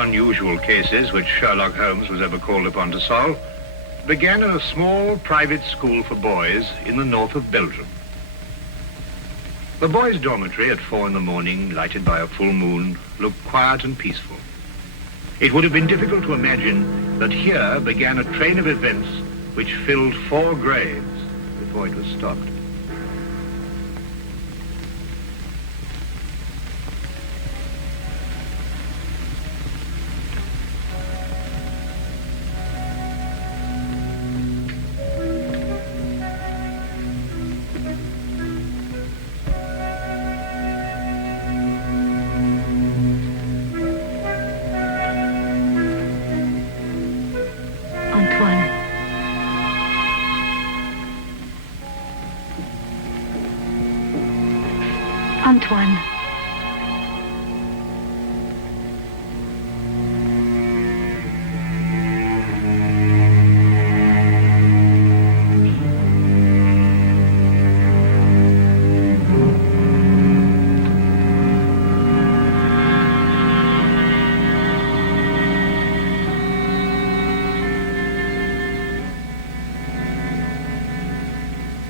unusual cases which Sherlock Holmes was ever called upon to solve began in a small private school for boys in the north of Belgium. The boys' dormitory at 4 in the morning, lighted by a full moon, looked quiet and peaceful. It would have been difficult to imagine that here began a train of events which filled 4 graves before it was stopped. Anton.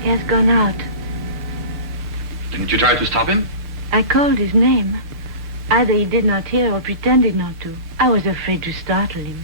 He has gone out. Didn't you try to stop him? I called his name. Either he did not hear or pretended not to. I was afraid to startle him.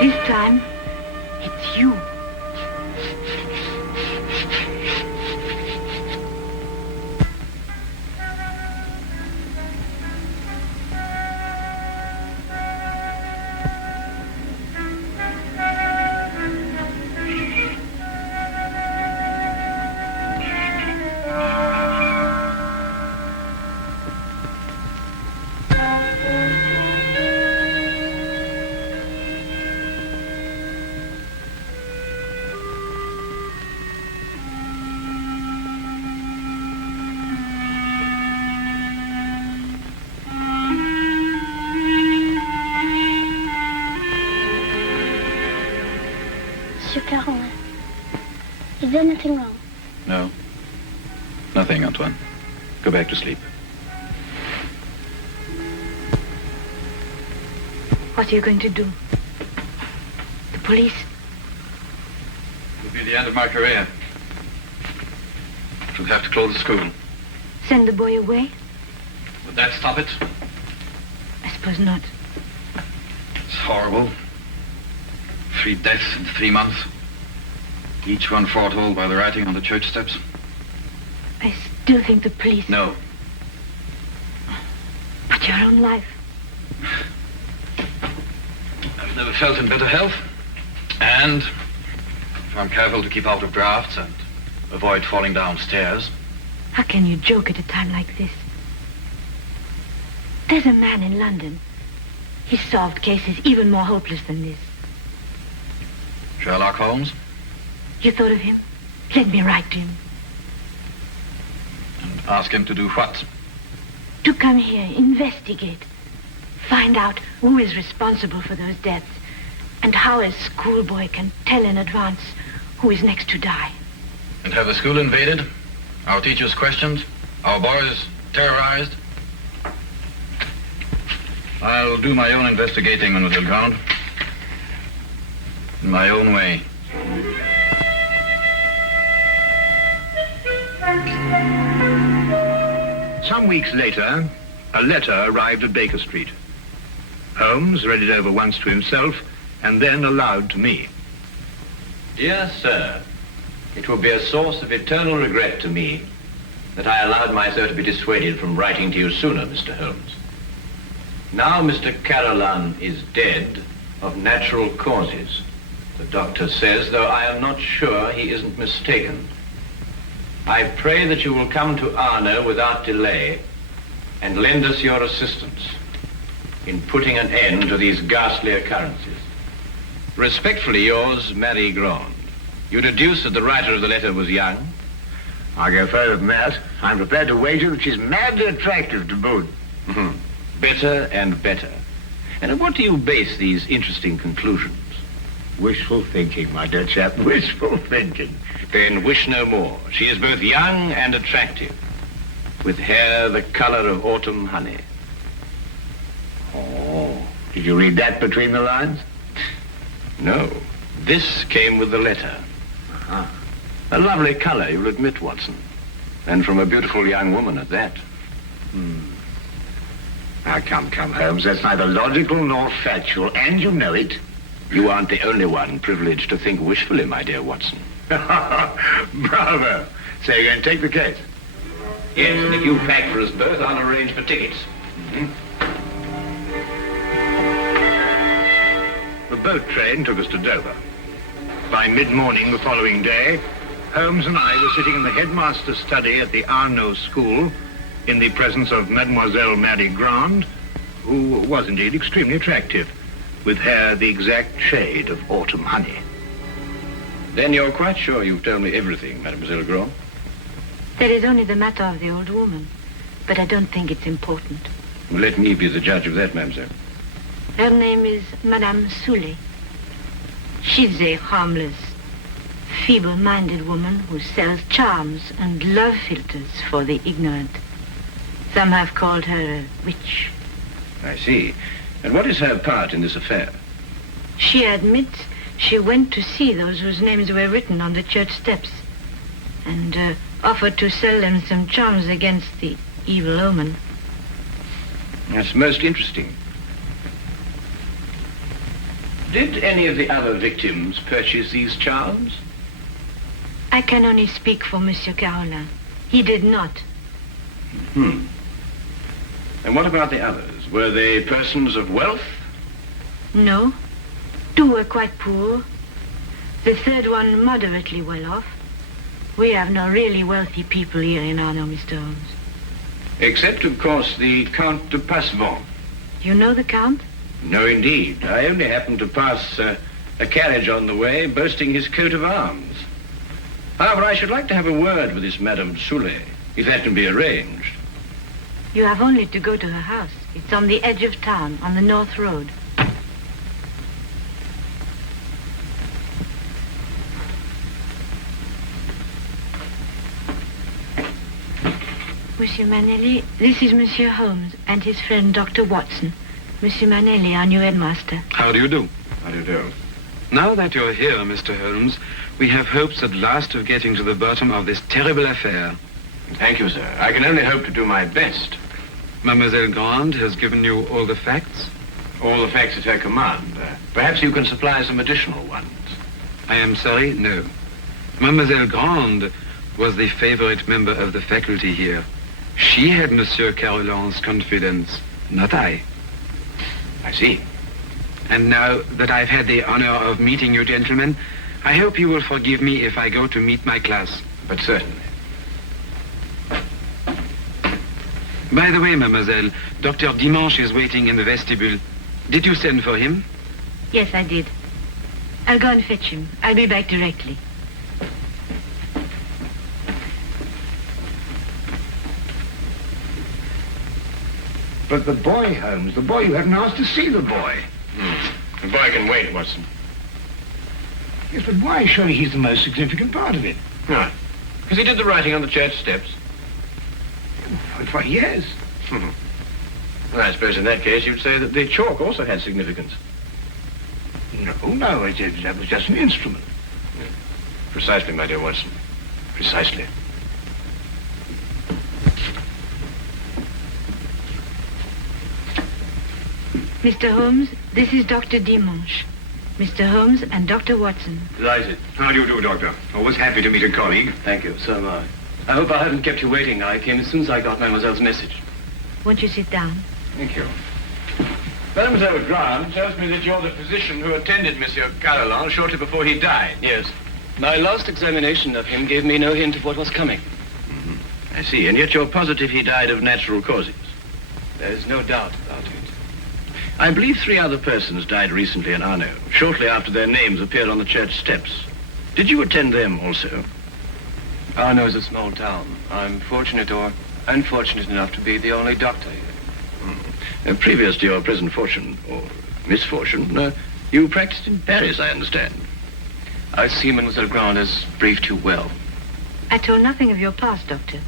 This time, it's you. Monsieur Caron, is there nothing wrong? No. Nothing, Antoine. Go back to sleep. What are you going to do? The police? It will be the end of my career. Should have to close the school. Send the boy away? Would that stop it? I suppose not. It's horrible. 3 deaths in 3 months. Each one foretold by the writing on the church steps. I still think the police... No. But your own life. I've never felt in better health. And if I'm careful to keep out of drafts and avoid falling downstairs. How can you joke at a time like this? There's a man in London. He's solved cases even more hopeless than this. Sherlock Holmes? You thought of him? Let me write to him. And ask him to do what? To come here, investigate. Find out who is responsible for those deaths and how a schoolboy can tell in advance who is next to die. And have the school invaded? Our teachers questioned? Our boys terrorized? I'll do my own investigating, Mademoiselle Grande. In my own way. Some weeks later, a letter arrived at Baker Street. Holmes read it over once to himself and then aloud to me. Dear sir, it will be a source of eternal regret to me that I allowed myself to be dissuaded from writing to you sooner, Mr. Holmes. Now Mr. Carolan is dead of natural causes. The doctor says, though I am not sure he isn't mistaken. I pray that you will come to Arno without delay and lend us your assistance in putting an end to these ghastly occurrences. Respectfully yours, Marie Grande. You deduce that the writer of the letter was young? I'll go further than that. I'm prepared to wager that she's madly attractive to boot. Mm-hmm. Better and better. And on what do you base these interesting conclusions? Wishful thinking, my dear chap, wishful thinking. Then wish no more. She is both young and attractive, with hair the color of autumn honey. Oh, did you read that between the lines? No. This came with the letter. Uh-huh. A lovely color, you'll admit, Watson. And from a beautiful young woman at that. Now, come, Holmes. That's neither logical nor factual, and you know it. You aren't the only one privileged to think wishfully, my dear Watson. Bravo. So you're going to take the case? Yes, and if you pack for us both, I'll arrange for tickets. Mm-hmm. The boat train took us to Dover. By mid-morning the following day, Holmes and I were sitting in the headmaster's study at the Arno School in the presence of Mademoiselle Marie Grande, who was indeed extremely attractive, with hair the exact shade of autumn honey. Then you're quite sure you've told me everything, Mademoiselle Grande? There is only the matter of the old woman, but I don't think it's important. Well, let me be the judge of that, mademoiselle. Her name is Madame Soulet. She's a harmless, feeble-minded woman who sells charms and love philters for the ignorant. Some have called her a witch. I see. And what is her part in this affair? She admits she went to see those whose names were written on the church steps and offered to sell them some charms against the evil omen. That's most interesting. Did any of the other victims purchase these charms? I can only speak for Monsieur Carolin. He did not. And what about the others? Were they persons of wealth? No. Two were quite poor. The third one moderately well off. We have no really wealthy people here in Arno, Mr. Holmes. Except, of course, the Count de Passevant. You know the Count? No, indeed. I only happened to pass a carriage on the way boasting his coat of arms. However, I should like to have a word with this Madame Soulet, if that can be arranged. You have only to go to her house. It's on the edge of town, on the North Road. Monsieur Manelli, this is Monsieur Holmes and his friend Dr. Watson. Monsieur Manelli, our new headmaster. How do you do? How do you do? Now that you're here, Mr. Holmes, we have hopes at last of getting to the bottom of this terrible affair. Thank you, sir. I can only hope to do my best. Mademoiselle Grande has given you all the facts? All the facts at her command. Perhaps you can supply some additional ones. I am sorry, no. Mademoiselle Grande was the favorite member of the faculty here. She had Monsieur Carolin's confidence, not I. I see. And now that I've had the honor of meeting you gentlemen, I hope you will forgive me if I go to meet my class. But certainly. By the way, mademoiselle, Dr. Dimanche is waiting in the vestibule. Did you send for him? Yes, I did. I'll go and fetch him. I'll be back directly. But the boy, Holmes, the boy, you haven't asked to see the boy. The boy can wait, Watson. Yes, but why? Surely he's the most significant part of it. No. Because he did the writing on the church steps. Why, yes. Well, I suppose in that case you'd say that the chalk also had significance. No, that was just an instrument. Precisely, my dear Watson. Precisely. Mr. Holmes, this is Dr. Dimanche. Mr. Holmes and Dr. Watson. Delighted. How do you do, Doctor? Always happy to meet a colleague. Thank you, so am I. I hope I haven't kept you waiting. I came as soon as I got Mademoiselle's message. Won't you sit down? Thank you. Mademoiselle Graham tells me that you're the physician who attended Monsieur Carolan shortly before he died. Yes. My last examination of him gave me no hint of what was coming. I see, and yet you're positive he died of natural causes. There's no doubt about it. I believe 3 other persons died recently in Arno, shortly after their names appeared on the church steps. Did you attend them also? Arno is a small town. I'm fortunate or unfortunate enough to be the only doctor here. Previous to your present fortune, or misfortune, you practiced in Paris, I understand. I see Mademoiselle Grand has briefed you well. I told nothing of your past, Doctor.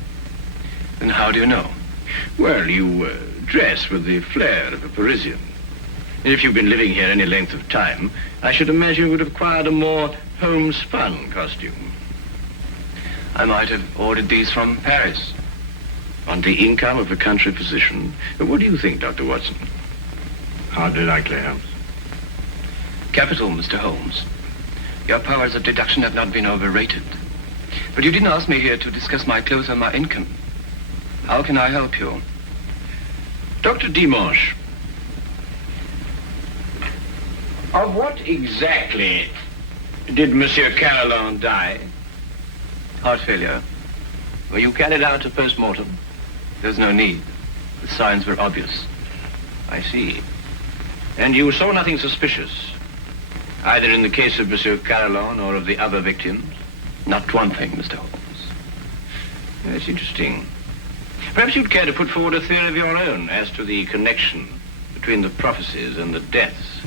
Then how do you know? Well, you dress with the flair of a Parisian. If you've been living here any length of time, I should imagine you would have acquired a more homespun costume. I might have ordered these from Paris. On the income of a country physician. What do you think, Dr. Watson? Hardly likely, Holmes. Capital, Mr. Holmes. Your powers of deduction have not been overrated. But you didn't ask me here to discuss my clothes or my income. How can I help you? Dr. Dimanche. Of what exactly did Monsieur Carolan die? Heart failure. Were you carried out a post-mortem? There's no need. The signs were obvious. I see. And you saw nothing suspicious, either in the case of Monsieur Carolan or of the other victims? Not one thing, Mr. Holmes. That's interesting. Perhaps you'd care to put forward a theory of your own as to the connection between the prophecies and the deaths.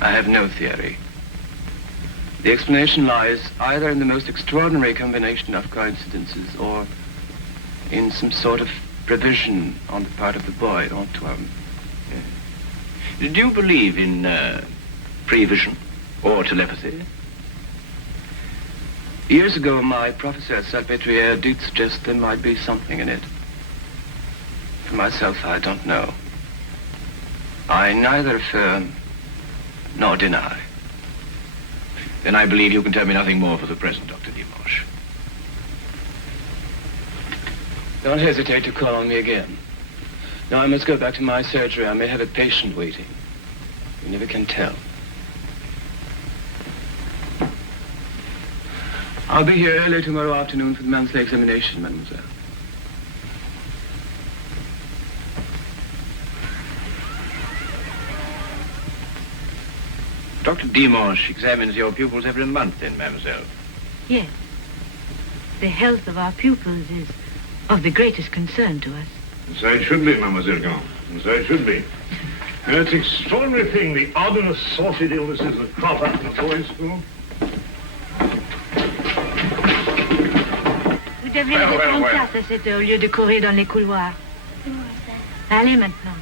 I have no theory. The explanation lies either in the most extraordinary combination of coincidences or in some sort of prevision on the part of the boy, Anton. Do you believe in prevision or telepathy? Years ago, my professor at Salpêtrière did suggest there might be something in it. For myself, I don't know. I neither affirm nor deny. Then I believe you can tell me nothing more for the present, Dr. Dimanche. Don't hesitate to call on me again. Now I must go back to my surgery. I may have a patient waiting. You never can tell. I'll be here early tomorrow afternoon for the monthly examination, mademoiselle. Dr. Dimanche examines your pupils every month, then, mademoiselle? Yes. The health of our pupils is of the greatest concern to us. And so it should be, Mademoiselle Grand. And so it should be. It's an extraordinary thing, the odd and assorted illnesses that crop up in a boys' school. Vous devriez vous mettre en place à cette heure au lieu de courir dans les couloirs. Allez maintenant.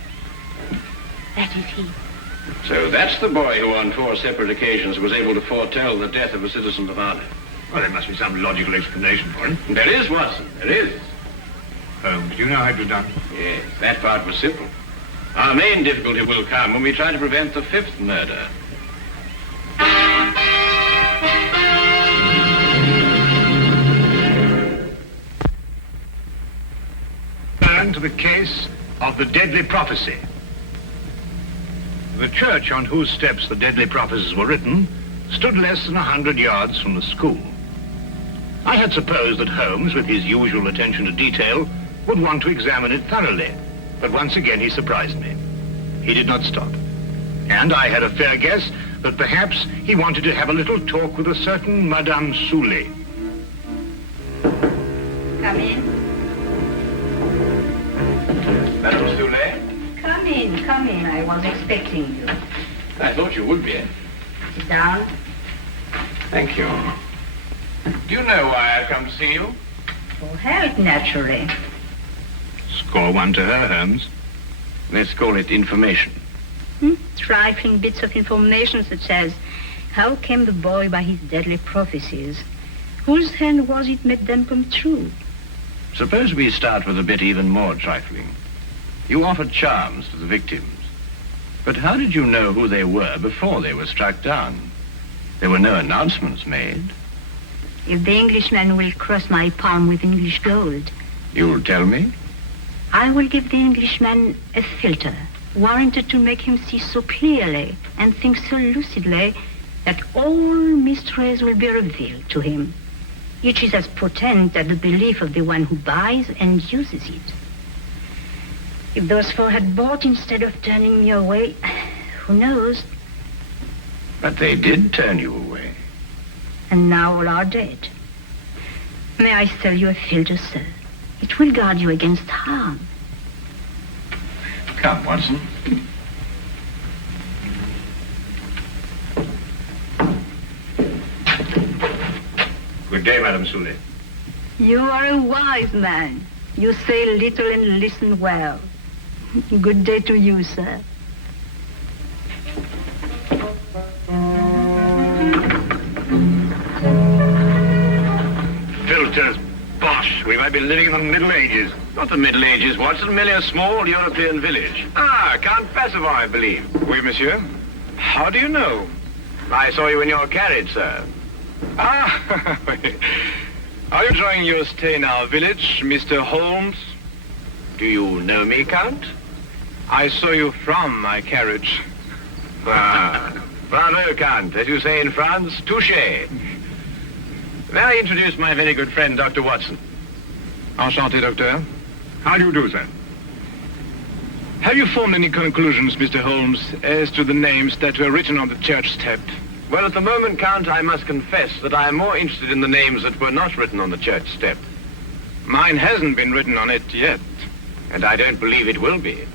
That is he. So that's the boy who on 4 separate occasions was able to foretell the death of a citizen of Arno. Well, there must be some logical explanation for it. There is, Watson, there is. Holmes, do you know how it was done? Yes, that part was simple. Our main difficulty will come when we try to prevent the 5th murder. Turn to the case of the deadly prophecy. The church on whose steps the deadly prophecies were written stood less than 100 yards from the school. I had supposed that Holmes, with his usual attention to detail, would want to examine it thoroughly, but once again he surprised me. He did not stop. And I had a fair guess that perhaps he wanted to have a little talk with a certain Madame Soulet. Come in. Madame Soulet? Come in, come in. I was expecting you. I thought you would be. Sit down. Thank you. Do you know why I've come to see you? For help, naturally. Score one to her, Holmes. Let's call it information. Trifling bits of information such as how came the boy by his deadly prophecies? Whose hand was it made them come true? Suppose we start with a bit even more trifling. You offered charms to the victims. But how did you know who they were before they were struck down? There were no announcements made. If the Englishman will cross my palm with English gold, You'll tell me? I will give the Englishman a filter, warranted to make him see so clearly and think so lucidly that all mysteries will be revealed to him. Each is as potent as the belief of the one who buys and uses it. If those four had bought instead of turning me away, who knows? But they did turn you away. And now all are dead. May I sell you a filter, sir? It will guard you against harm. Come, Watson. Good day, Madame Soulet. You are a wise man. You say little and listen well. Good day to you, sir. Filters, bosh. We might be living in the Middle Ages. Not the Middle Ages, Watson, merely a small European village. Ah, Count Passavant, I believe. Oui, monsieur. How do you know? I saw you in your carriage, sir. Ah, are you enjoying your stay in our village, Mr. Holmes? Do you know me, Count? I saw you from my carriage. Ah, bravo, Count. As you say in France, touché. May I introduce my very good friend, Dr. Watson? Enchanté, docteur. How do you do, sir? Have you formed any conclusions, Mr. Holmes, as to the names that were written on the church step? Well, at the moment, Count, I must confess that I am more interested in the names that were not written on the church step. Mine hasn't been written on it yet. And I don't believe it will be.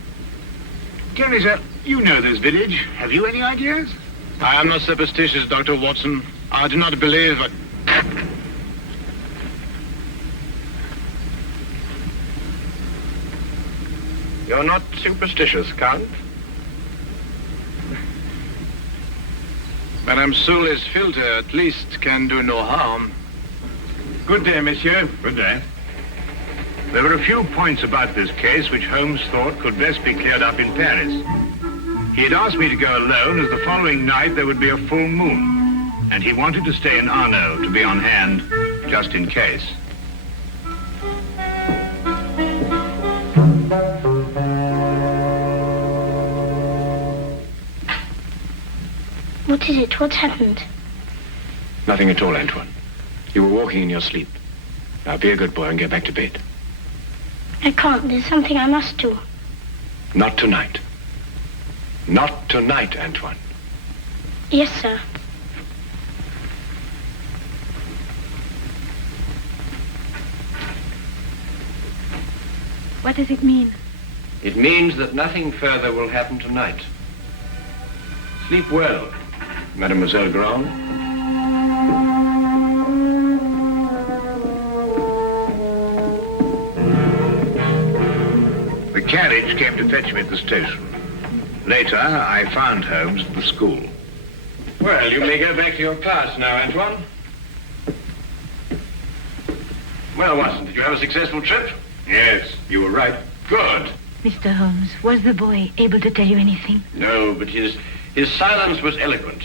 Tell me, sir, you know this village. Have you any ideas? I am not superstitious, Dr. Watson. I do not believe... You're not superstitious, Count? Madame Soulet's filter, at least, can do no harm. Good day, monsieur. Good day. There were a few points about this case which Holmes thought could best be cleared up in Paris. He had asked me to go alone as the following night there would be a full moon, and he wanted to stay in Arno to be on hand just in case. What is it? What's happened? Nothing at all, Antoine. You were walking in your sleep. Now be a good boy and get back to bed. I can't. There's something I must do. Not tonight. Not tonight, Antoine. Yes, sir. What does it mean? It means that nothing further will happen tonight. Sleep well, Mademoiselle Grand. The carriage came to fetch me at the station. Later, I found Holmes at the school. Well, you may go back to your class now, Antoine. Well, Watson, did you have a successful trip? Yes, you were right. Good. Mr. Holmes, was the boy able to tell you anything? No, but his silence was eloquent.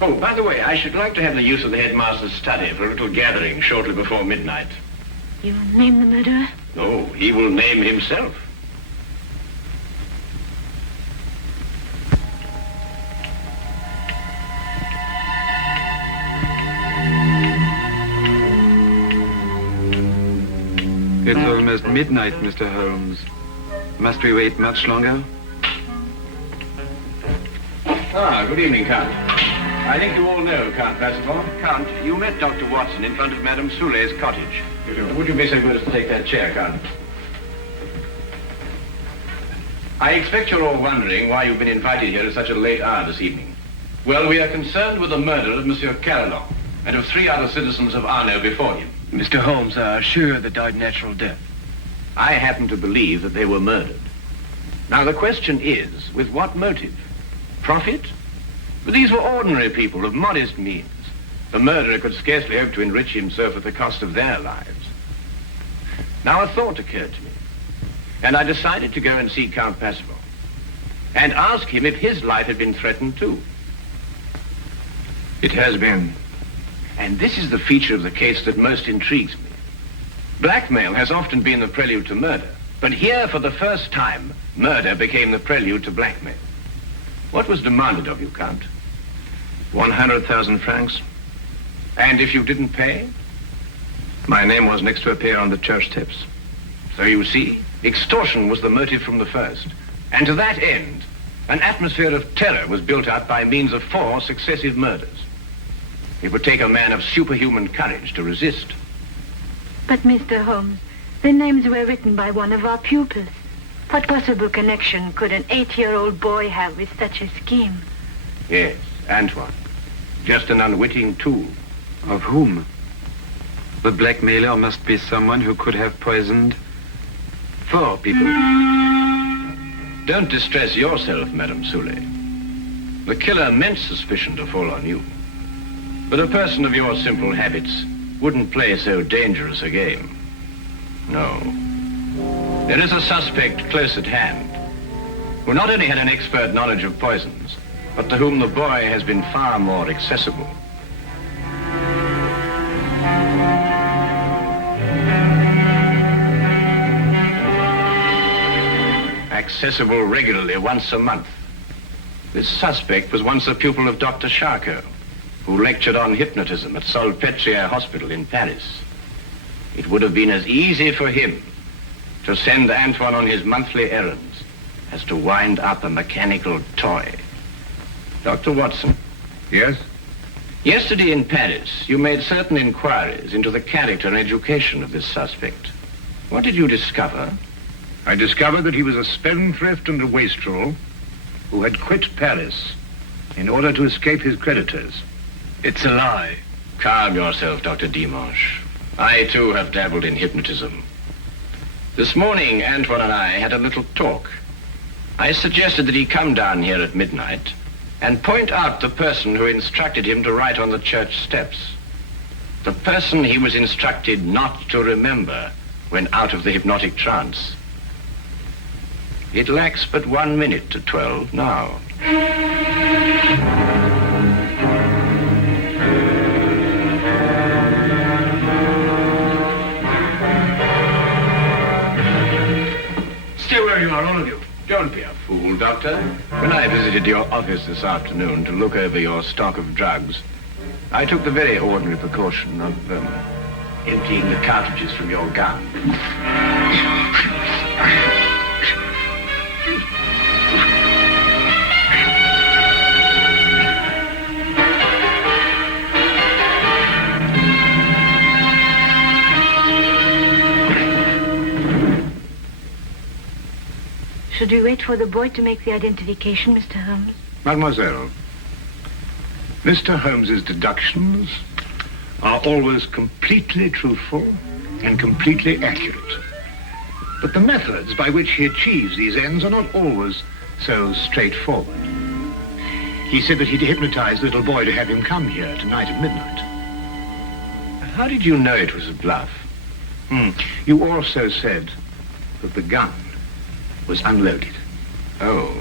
Oh, by the way, I should like to have the use of the headmaster's study for a little gathering shortly before midnight. You name the murderer? Oh, he will name himself. It's almost midnight, Mr. Holmes. Must we wait much longer? Ah, good evening, Count. I think you all know Count Percival. Count, you met Dr. Watson in front of Madame Soulet's cottage. Would you be so good as to take that chair, Count? I expect you're all wondering why you've been invited here at such a late hour this evening. Well, we are concerned with the murder of Monsieur Carillon and of 3 other citizens of Arno before him. Mr. Holmes, sure they died natural death. I happen to believe that they were murdered. Now, the question is, with what motive? Profit? But these were ordinary people of modest means. The murderer could scarcely hope to enrich himself at the cost of their lives. Now, a thought occurred to me, and I decided to go and see Count Percival and ask him if his life had been threatened too. It has been. And this is the feature of the case that most intrigues me. Blackmail has often been the prelude to murder, but here, for the first time, murder became the prelude to blackmail. What was demanded of you, Count? 100,000 francs. And if you didn't pay? My name was next to appear on the church steps. So you see, extortion was the motive from the first. And to that end, an atmosphere of terror was built up by means of 4 successive murders. It would take a man of superhuman courage to resist. But, Mr. Holmes, the names were written by one of our pupils. What possible connection could an 8-year-old boy have with such a scheme? Yes, Anton. Just an unwitting tool. Of whom? The blackmailer must be someone who could have poisoned 4 people. Don't distress yourself, Madame Soulet. The killer meant suspicion to fall on you. But a person of your simple habits wouldn't play so dangerous a game. No. There is a suspect close at hand, who not only had an expert knowledge of poisons, but to whom the boy has been far more accessible. Accessible regularly once a month. This suspect was once a pupil of Dr. Charcot, who lectured on hypnotism at Salpêtrière Hospital in Paris. It would have been as easy for him to send Antoine on his monthly errands as to wind up a mechanical toy. Dr. Watson. Yes? Yesterday in Paris, you made certain inquiries into the character and education of this suspect. What did you discover? I discovered that he was a spendthrift and a wastrel who had quit Paris in order to escape his creditors. It's a lie. Calm yourself, Dr. Dimanche. I, too, have dabbled in hypnotism. This morning, Antoine and I had a little talk. I suggested that he come down here at midnight and point out the person who instructed him to write on the church steps. The person he was instructed not to remember when out of the hypnotic trance. It lacks but 1 minute to 12 now. Stay where you are, all of you. Don't be a fool, Doctor. When I visited your office this afternoon to look over your stock of drugs, I took the very ordinary precaution of emptying the cartridges from your gun. Should we wait for the boy to make the identification, Mr. Holmes? Mademoiselle, Mr. Holmes's deductions are always completely truthful and completely accurate. But the methods by which he achieves these ends are not always so straightforward. He said that he'd hypnotized the little boy to have him come here tonight at midnight. How did you know it was a bluff? You also said that the gun was unloaded. Oh.